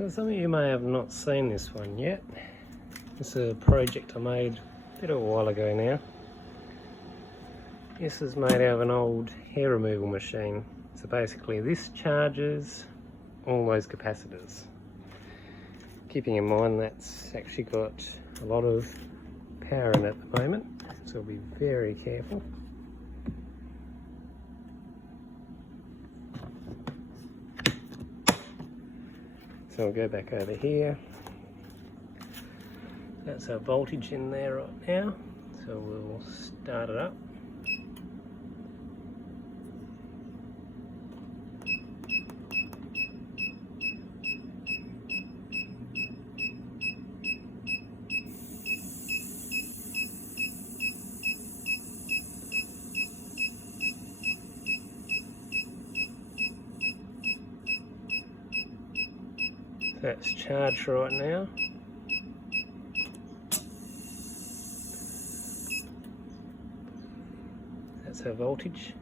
So some of you may have not seen this one yet. This is a project I made a little while ago now. This is made out of an old hair removal machine. So basically this charges all those capacitors. Keeping in mind that's actually got a lot of power in it at the moment, so we'll be very careful. So we'll go back over here. That's our voltage in there right now, so we'll start it up. That's charged right now. That's our voltage.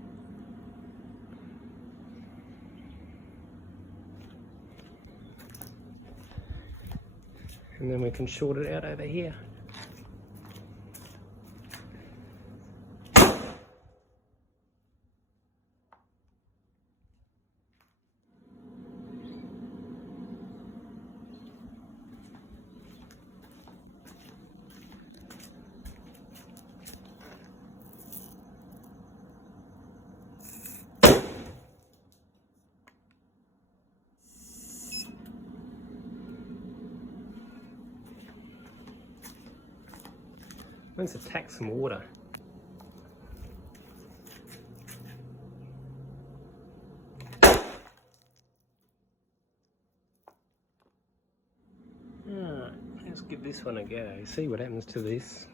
And then we can short it out over here. Let's attack some water. Alright, let's give this one a go. See what happens to this.